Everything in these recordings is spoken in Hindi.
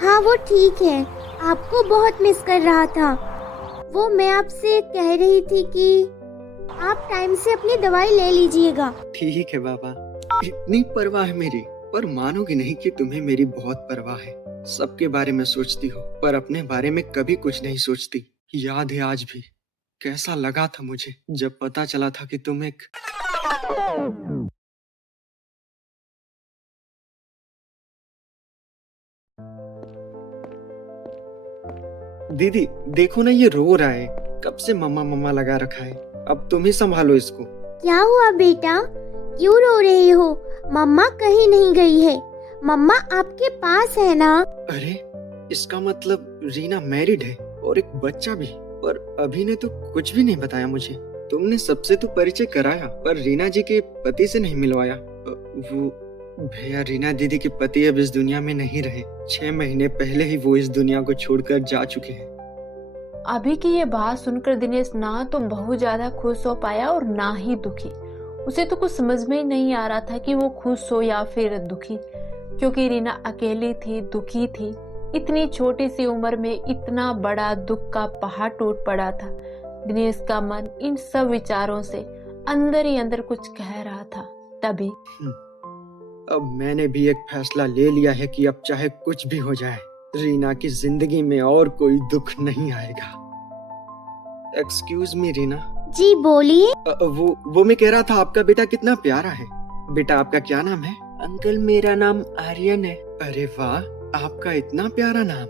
हाँ वो ठीक है, आपको बहुत मिस कर रहा था। वो मैं आपसे कह रही थी कि आप टाइम से अपनी दवाई ले लीजिएगा। ठीक है बाबा, इतनी परवाह है मेरी, पर मानोगी नहीं कि तुम्हें मेरी बहुत परवाह है। सबके बारे में सोचती हो पर अपने बारे में कभी कुछ नहीं सोचती। याद है आज भी कैसा लगा था मुझे जब पता चला था कि तुम एक दीदी देखो ना, ये रो रहा है। कब से मम्मा मम्मा लगा रखा है। अब तुम ही संभालो इसको। क्या हुआ बेटा, क्यों रो रहे हो? मम्मा कहीं नहीं गई है, मम्मा आपके पास है ना। अरे इसका मतलब रीना मैरिड है और एक बच्चा भी, पर अभी ने तो कुछ भी नहीं बताया मुझे। तुमने सबसे तो परिचय कराया पर रीना जी के पति से नहीं मिलवाया। वो भैया, रीना दीदी के पति अब इस दुनिया में नहीं रहे। 6 महीने पहले ही वो इस दुनिया को छोड़कर जा चुके हैं। अभी की ये बात सुनकर दिनेश ना तो बहुत ज्यादा खुश हो पाया और ना ही दुखी। उसे तो कुछ समझ में ही नहीं आ रहा था कि वो खुश हो या फिर दुखी, क्योंकि रीना अकेली थी, दुखी थी। इतनी छोटी सी उम्र में इतना बड़ा दुख का पहाड़ टूट पड़ा था। दिनेश का मन इन सब विचारों से अंदर ही अंदर कुछ कह रहा था। तभी अब मैंने भी एक फैसला ले लिया है कि अब चाहे कुछ भी हो जाए, रीना की जिंदगी में और कोई दुख नहीं आएगा। Excuse me Reena. जी बोलिए। वो मैं कह रहा था, आपका बेटा कितना प्यारा है। बेटा आपका क्या नाम है? अंकल मेरा नाम आर्यन है। अरे वाह, आपका इतना प्यारा नाम।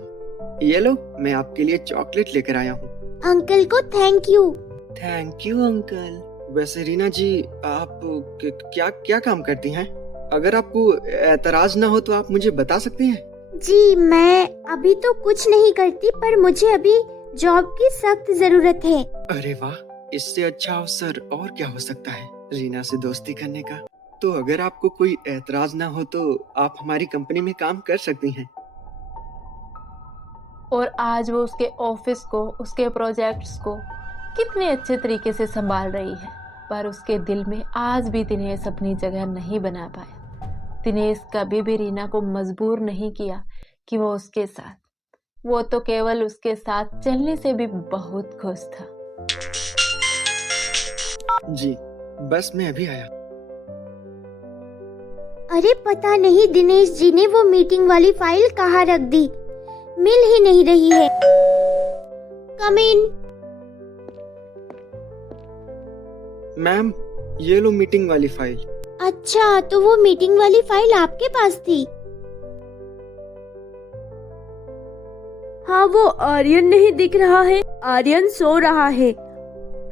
ये लो, मैं आपके लिए चॉकलेट लेकर आया हूँ। अंकल को thank you. Thank you uncle. वैसे रीना जी, आप क्या क्या काम करती हैं? अगर आपको एतराज ना हो तो आप मुझे बता सकते हैं। जी मैं अभी तो कुछ नहीं करती, पर मुझे अभी जॉब की सख्त जरूरत है। अरे वाह, इससे अच्छा अवसर और क्या हो सकता है रीना से दोस्ती करने का। तो अगर आपको कोई एतराज ना हो तो आप हमारी कंपनी में काम कर सकती हैं। और आज वो उसके ऑफिस को, उसके प्रोजेक्ट्स को कितने अच्छे तरीके से संभाल रही है। पर उसके दिल में आज भी दिनेश अपनी जगह नहीं बना पाया। दिनेश कभी भी रीना को मजबूर नहीं किया कि वो उसके साथ, वो तो केवल उसके साथ चलने से भी बहुत खुश था। जी बस मैं अभी आया। अरे पता नहीं दिनेश जी ने वो मीटिंग वाली फाइल कहाँ रख दी, मिल ही नहीं रही है। कम इन। मैम, ये लो मीटिंग वाली फाइल। अच्छा, तो वो मीटिंग वाली फाइल आपके पास थी? हाँ, वो आर्यन नहीं दिख रहा है। आर्यन सो रहा है,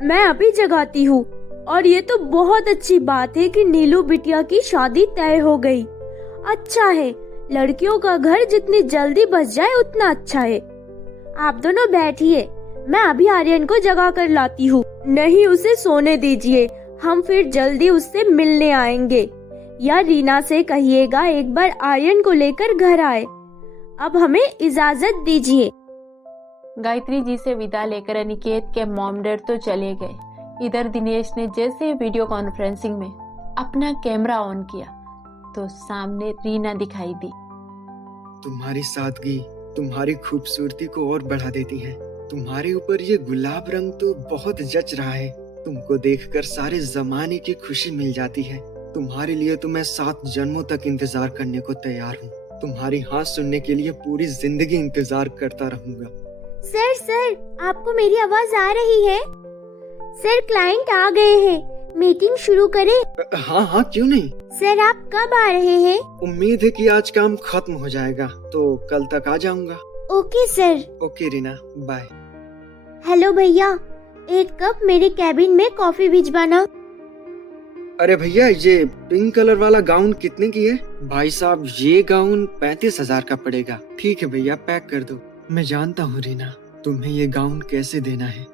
मैं अभी जगाती हूँ। और ये तो बहुत अच्छी बात है कि नीलू बिटिया की शादी तय हो गई। अच्छा है, लड़कियों का घर जितनी जल्दी बस जाए उतना अच्छा है। आप दोनों बैठिए, मैं अभी आर्यन को जगा कर लाती हूँ। नहीं, उसे सोने दीजिए, हम फिर जल्दी उससे मिलने आएंगे। या रीना से कहिएगा एक बार आर्यन को लेकर घर आए। अब हमें इजाजत दीजिए। गायत्री जी से विदा लेकर अनिकेत के मॉम डैड तो चले गए। इधर दिनेश ने जैसे वीडियो कॉन्फ्रेंसिंग में अपना कैमरा ऑन किया तो सामने रीना दिखाई दी। तुम्हारी सादगी तुम्हारी खूबसूरती को और बढ़ा देती है। तुम्हारे ऊपर ये गुलाब रंग तो बहुत जच रहा है। तुमको देखकर सारे जमाने की खुशी मिल जाती है। तुम्हारे लिए तो मैं 7 जन्मों तक इंतजार करने को तैयार हूँ। तुम्हारी हाँ सुनने के लिए पूरी जिंदगी इंतजार करता रहूंगा। सर, आपको मेरी आवाज आ रही है? सर, क्लाइंट आ गए हैं, मीटिंग शुरू करें? हाँ, क्यों नहीं। सर, आप कब आ रहे हैं? उम्मीद है कि आज काम खत्म हो जाएगा तो कल तक आ जाऊंगा। Okay sir. Okay Reena, bye. Hello भैया, 1 कप मेरे कैबिन में कॉफी भिजवाना। अरे भैया, ये पिंक कलर वाला गाउन कितने की है? भाई साहब, ये गाउन 35,000 का पड़ेगा। ठीक है भैया, पैक कर दो। मैं जानता हूँ रीना, तुम्हें ये गाउन कैसे देना है,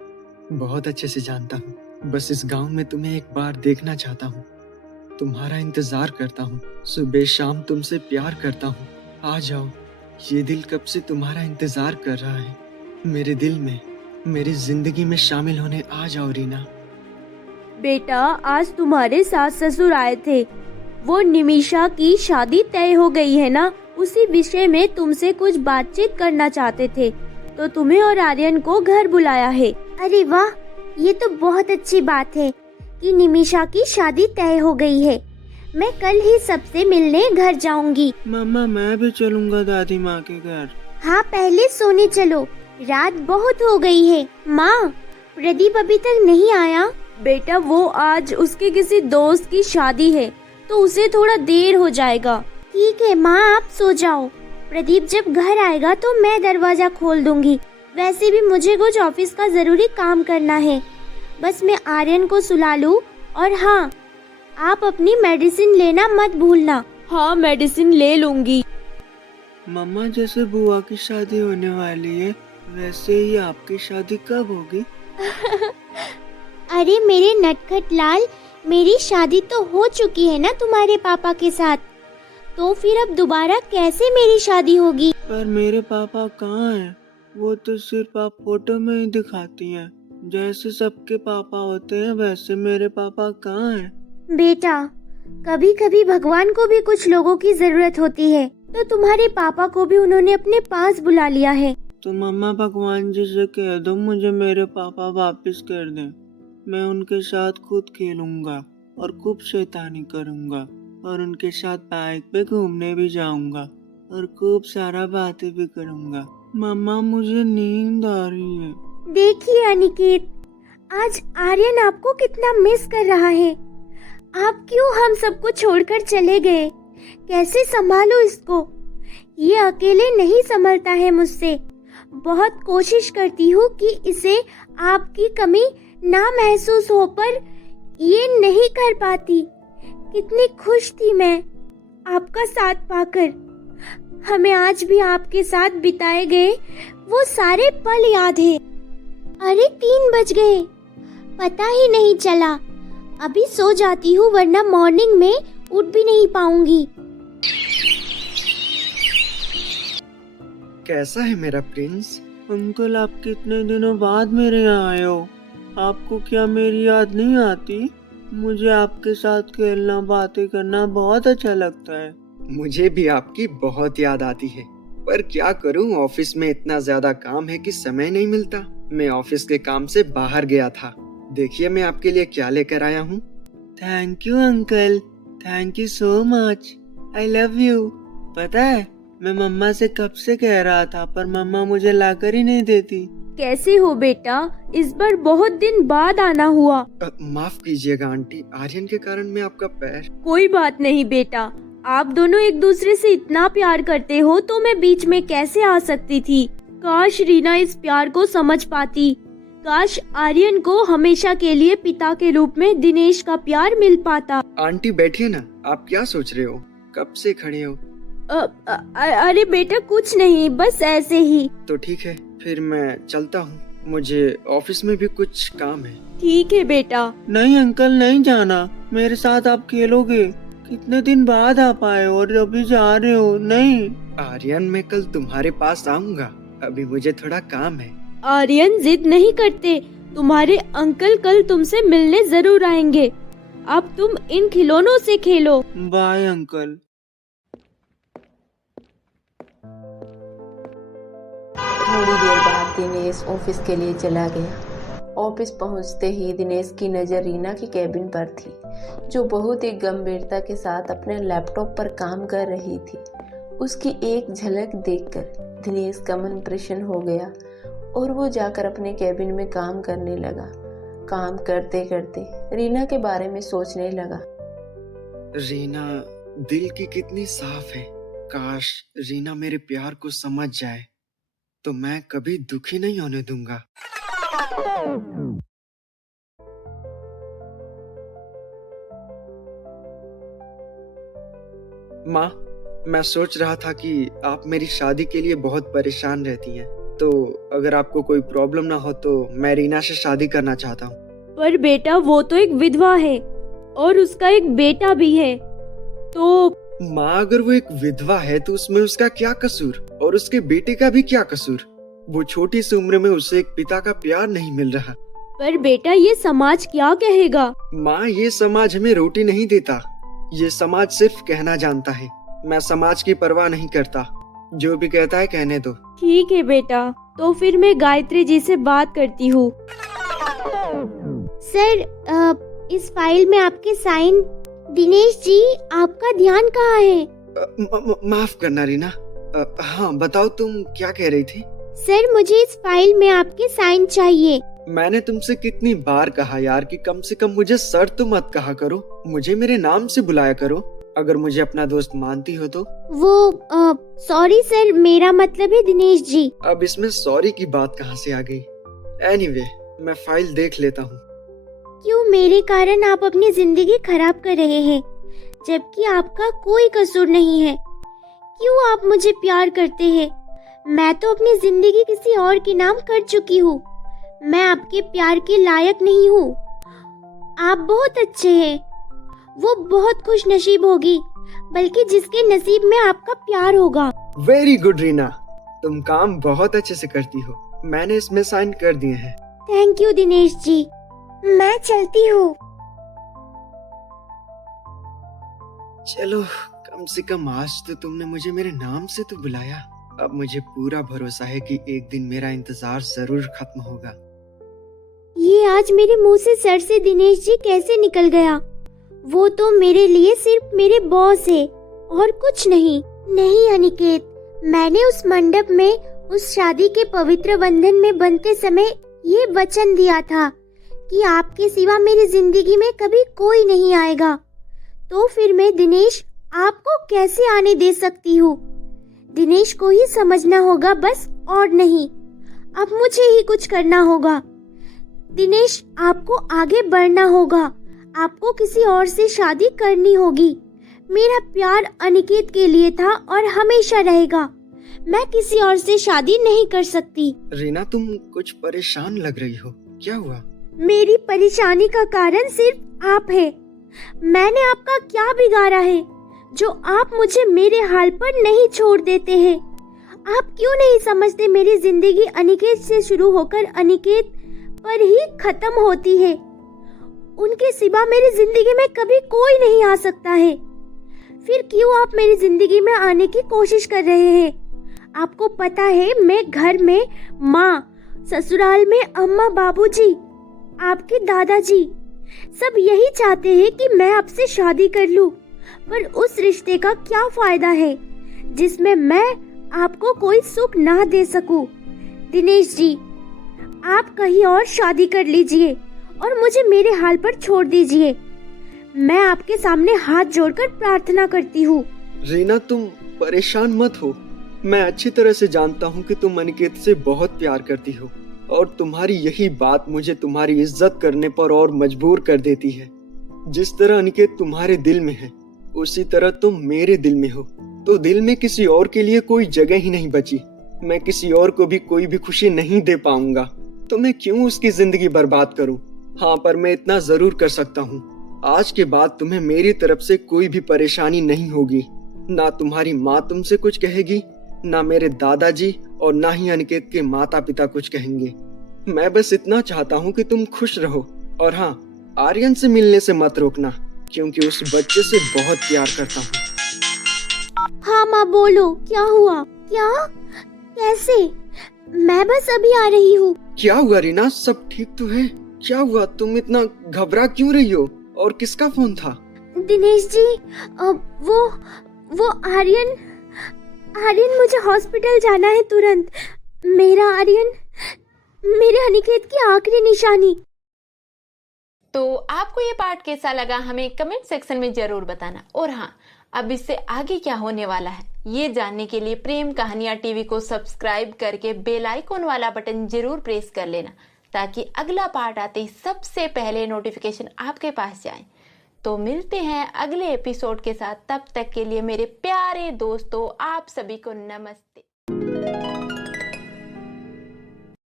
बहुत अच्छे से जानता हूँ। बस इस गाउन में तुम्हें एक बार देखना चाहता हूँ। तुम्हारा इंतजार करता हूँ, सुबह शाम तुमसे प्यार करता हूँ। आ जाओ, ये दिल कब से तुम्हारा इंतजार कर रहा है। मेरे दिल में, मेरी जिंदगी में शामिल होने आ जाओ रीना। बेटा, आज तुम्हारे सास ससुर आए थे, वो निमिषा की शादी तय हो गई है ना, उसी विषय में तुमसे कुछ बातचीत करना चाहते थे, तो तुम्हें और आर्यन को घर बुलाया है। अरे वाह, ये तो बहुत अच्छी बात है कि निमिषा की शादी तय हो गई है। मैं कल ही सबसे मिलने घर जाऊंगी। मम्मा मैं भी चलूंगा दादी माँ के घर। हाँ, पहले सोने चलो, रात बहुत हो गई है। माँ, प्रदीप अभी तक नहीं आया? बेटा वो आज उसके किसी दोस्त की शादी है, तो उसे थोड़ा देर हो जाएगा। ठीक है माँ, आप सो जाओ। प्रदीप जब घर आएगा तो मैं दरवाजा खोल दूंगी। वैसे भी मुझे कुछ ऑफिस का जरूरी काम करना है। बस मैं आर्यन को सुला लूं। और हाँ, आप अपनी मेडिसिन लेना मत भूलना। हाँ, मेडिसिन ले लूंगी। मम्मा जैसे बुआ की शादी होने वाली है, वैसे ही आपकी शादी कब होगी? अरे मेरे नटखट लाल, मेरी शादी तो हो चुकी है ना तुम्हारे पापा के साथ, तो फिर अब दोबारा कैसे मेरी शादी होगी? पर मेरे पापा कहाँ हैं? वो तो सिर्फ आप फोटो में ही दिखाती हैं। जैसे सबके पापा होते हैं वैसे मेरे पापा कहाँ हैं? बेटा, कभी कभी भगवान को भी कुछ लोगों की जरूरत होती है, तो तुम्हारे पापा को भी उन्होंने अपने पास बुला लिया है। तो मम्मा भगवान जी से कह दो मुझे मेरे पापा वापस कर दें। मैं उनके साथ खुद खेलूंगा और खूब शैतानी करूंगा और उनके साथ बाइक पे घूमने भी जाऊंगा और खूब सारा बातें भी करूंगा। मम्मा मुझे नींद आ रही है। देखिए अनिकेत, आज आर्यन आपको कितना मिस कर रहा है। आप क्यों हम सबको छोड़कर चले गए? कैसे संभालो इसको? ये अकेले नहीं संभलता है मुझसे। बहुत कोशिश करती हूँ कि इसे आपकी कमी ना महसूस हो, पर ये नहीं कर पाती। कितनी खुश थी मैं आपका साथ पाकर। हमें आज भी आपके साथ बिताए गए वो सारे पल याद है। अरे 3 बज गए, पता ही नहीं चला। अभी सो जाती हूँ वरना मॉर्निंग में उठ भी नहीं पाऊंगी। कैसा है मेरा प्रिंस? अंकल आप कितने दिनों बाद मेरे यहाँ आए हो। आपको क्या मेरी याद नहीं आती? मुझे आपके साथ खेलना बातें करना बहुत अच्छा लगता है। मुझे भी आपकी बहुत याद आती है, पर क्या करूं, ऑफिस में इतना ज्यादा काम है कि समय नहीं मिलता। मैं ऑफिस के काम से बाहर गया था। देखिए मैं आपके लिए क्या लेकर आया हूँ। Thank you uncle, thank you so much, I love you. पता है मैं मम्मा से कब से कह रहा था, पर मम्मा मुझे लाकर ही नहीं देती। कैसे हो बेटा? इस बार बहुत दिन बाद आना हुआ। माफ कीजिएगा आंटी, आर्यन के कारण मैं आपका पैर। कोई बात नहीं बेटा, आप दोनों एक दूसरे से इतना प्यार करते हो तो मैं बीच में कैसे आ सकती थी। काश रीना इस प्यार को समझ पाती। काश आर्यन को हमेशा के लिए पिता के रूप में दिनेश का प्यार मिल पाता। आंटी बैठिए ना, आप क्या सोच रहे हो? कब से खड़े हो? अरे बेटा कुछ नहीं, बस ऐसे ही। तो ठीक है, फिर मैं चलता हूँ, मुझे ऑफिस में भी कुछ काम है। ठीक है बेटा। नहीं अंकल नहीं जाना, मेरे साथ आप खेलोगे। कितने दिन बाद आप आए और अभी जा रहे हो? नहीं आर्यन, मैं कल तुम्हारे पास आऊंगा, अभी मुझे थोड़ा काम है। आर्यन जिद नहीं करते, तुम्हारे अंकल कल तुमसे मिलने जरूर आएंगे। अब तुम इन खिलौनों से खेलो। Bye uncle. थोड़ी देर बाद दिनेश ऑफिस के लिए चला गया। ऑफिस पहुंचते ही दिनेश की नज़र रीना की कैबिन पर थी, जो बहुत ही गंभीरता के साथ अपने लैपटॉप पर काम कर रही थी। उसकी एक झलक देखकर दिनेश का मन प्रसन्न हो गया और वो जाकर अपने कैबिन में काम करने लगा। काम करते करते रीना के बारे में सोचने लगा। रीना दिल की कितनी साफ है। काश रीना मेरे प्यार को समझ जाए तो मैं कभी दुखी नहीं होने दूंगा। माँ, मैं सोच रहा था कि आप मेरी शादी के लिए बहुत परेशान रहती हैं, तो अगर आपको कोई प्रॉब्लम ना हो तो मैं रीना से शादी करना चाहता हूँ। पर बेटा वो तो एक विधवा है और उसका एक बेटा भी है। तो माँ, अगर वो एक विधवा है तो उसमें उसका क्या कसूर, और उसके बेटे का भी क्या कसूर? वो छोटी सी उम्र में उसे एक पिता का प्यार नहीं मिल रहा। पर बेटा ये समाज क्या कहेगा? माँ, ये समाज हमें रोटी नहीं देता, ये समाज सिर्फ कहना जानता है। मैं समाज की परवाह नहीं करता। जो भी कहता है कहने दो। ठीक है बेटा, तो फिर मैं गायत्री जी से बात करती हूँ। सर, इस फाइल में आपके साइन। दिनेश जी, आपका ध्यान कहाँ है? माफ करना रीना। हाँ बताओ, तुम क्या कह रही थी? सर, मुझे इस फाइल में आपके साइन चाहिए। मैंने तुमसे कितनी बार कहा यार कि कम से कम मुझे सर तो मत कहा करो, मुझे मेरे नाम से बुलाया करो अगर मुझे अपना दोस्त मानती हो तो। वो सॉरी सर, मेरा मतलब है दिनेश जी। अब इसमें सॉरी की बात कहाँ से आ गई? एनीवे, मैं फाइल देख लेता हूँ। क्यों मेरे कारण आप अपनी जिंदगी खराब कर रहे हैं, जबकि आपका कोई कसूर नहीं है? क्यों आप मुझे प्यार करते हैं? मैं तो अपनी जिंदगी किसी और के नाम कर चुकी हूँ। मैं आपके प्यार के लायक नहीं हूँ। आप बहुत अच्छे हैं। वो बहुत खुश नसीब होगी, बल्कि जिसके नसीब में आपका प्यार होगा। वेरी गुड रीना, तुम काम बहुत अच्छे से करती हो। मैंने इसमें साइन कर दिए हैं। थैंक यू दिनेश जी, मैं चलती हूँ। चलो, कम से कम आज तो तुमने मुझे मेरे नाम से तो बुलाया। अब मुझे पूरा भरोसा है कि एक दिन मेरा इंतजार जरूर खत्म होगा। ये आज मेरे मुंह से सर से दिनेश जी कैसे निकल गया? वो तो मेरे लिए सिर्फ मेरे बॉस है और कुछ नहीं। नहीं अनिकेत, मैंने उस मंडप में उस शादी के पवित्र बंधन में बंधते समय ये वचन दिया था कि आपके सिवा मेरी जिंदगी में कभी कोई नहीं आएगा। तो फिर मैं दिनेश आपको कैसे आने दे सकती हूँ? दिनेश को ही समझना होगा बस, और नहीं। अब मुझे ही कुछ करना होगा। दिनेश, आपको आगे बढ़ना होगा। आपको किसी और से शादी करनी होगी। मेरा प्यार अनिकेत के लिए था और हमेशा रहेगा। मैं किसी और से शादी नहीं कर सकती। रीना, तुम कुछ परेशान लग रही हो, क्या हुआ? मेरी परेशानी का कारण सिर्फ आप है। मैंने आपका क्या बिगाड़ा है जो आप मुझे मेरे हाल पर नहीं छोड़ देते हैं? आप क्यों नहीं समझते मेरी जिंदगी अनिकेत से शुरू होकर अनिकेत पर ही खत्म होती है। उनके सिवा मेरी जिंदगी में कभी कोई नहीं आ सकता है। फिर क्यों आप मेरी जिंदगी में आने की कोशिश कर रहे हैं? आपको पता है, मैं घर में माँ, ससुराल में अम्मा, बाबूजी, आपके दादाजी सब यही चाहते हैं कि मैं आपसे शादी कर लूं। पर उस रिश्ते का क्या फायदा है जिसमें मैं आपको कोई सुख ना दे सकूं? दिनेश जी, आप कहीं और शादी कर लीजिए और मुझे मेरे हाल पर छोड़ दीजिए। मैं आपके सामने हाथ जोड़कर प्रार्थना करती हूँ। रीना, तुम परेशान मत हो। मैं अच्छी तरह से जानता हूँ कि तुम अनिकेत से बहुत प्यार करती हो और तुम्हारी यही बात मुझे तुम्हारी इज्जत करने पर और मजबूर कर देती है। जिस तरह अनिकेत तुम्हारे दिल में है, उसी तरह तुम मेरे दिल में हो। तो दिल में किसी और के लिए कोई जगह ही नहीं बची। मैं किसी और को भी कोई भी खुशी नहीं दे पाऊंगा, तो मैं क्यों उसकी जिंदगी बर्बाद करूं? हाँ, पर मैं इतना जरूर कर सकता हूँ, आज के बाद तुम्हें मेरी तरफ से कोई भी परेशानी नहीं होगी। ना तुम्हारी माँ तुमसे कुछ कहेगी, ना मेरे दादाजी और ना ही अनिकेत के माता पिता कुछ कहेंगे। मैं बस इतना चाहता हूँ कि तुम खुश रहो। और हाँ, आर्यन से मिलने से मत रोकना, क्योंकि उस बच्चे से बहुत प्यार करता हूँ। हाँ माँ, बोलो, क्या हुआ? क्या? कैसे? मैं बस अभी आ रही हूँ। क्या हुआ रीना, सब ठीक तो है? क्या हुआ, तुम इतना घबरा क्यों रही हो? और किसका फोन था? दिनेश जी, वो आर्यन, मुझे हॉस्पिटल जाना है तुरंत। मेरा आर्यन, मेरे अनिकेत की आखिरी निशानी। तो आपको ये पार्ट कैसा लगा हमें कमेंट सेक्शन में जरूर बताना। और हाँ, अब इससे आगे क्या होने वाला है ये जानने के लिए प्रेम कहानियां टीवी को सब्सक्राइब करके बेल आइकॉन वाला बटन जरूर प्रेस कर लेना, ताकि अगला पार्ट आते ही सबसे पहले नोटिफिकेशन आपके पास जाए। तो मिलते हैं अगले एपिसोड के साथ। तब तक के लिए मेरे प्यारे दोस्तों, आप सभी को नमस्ते।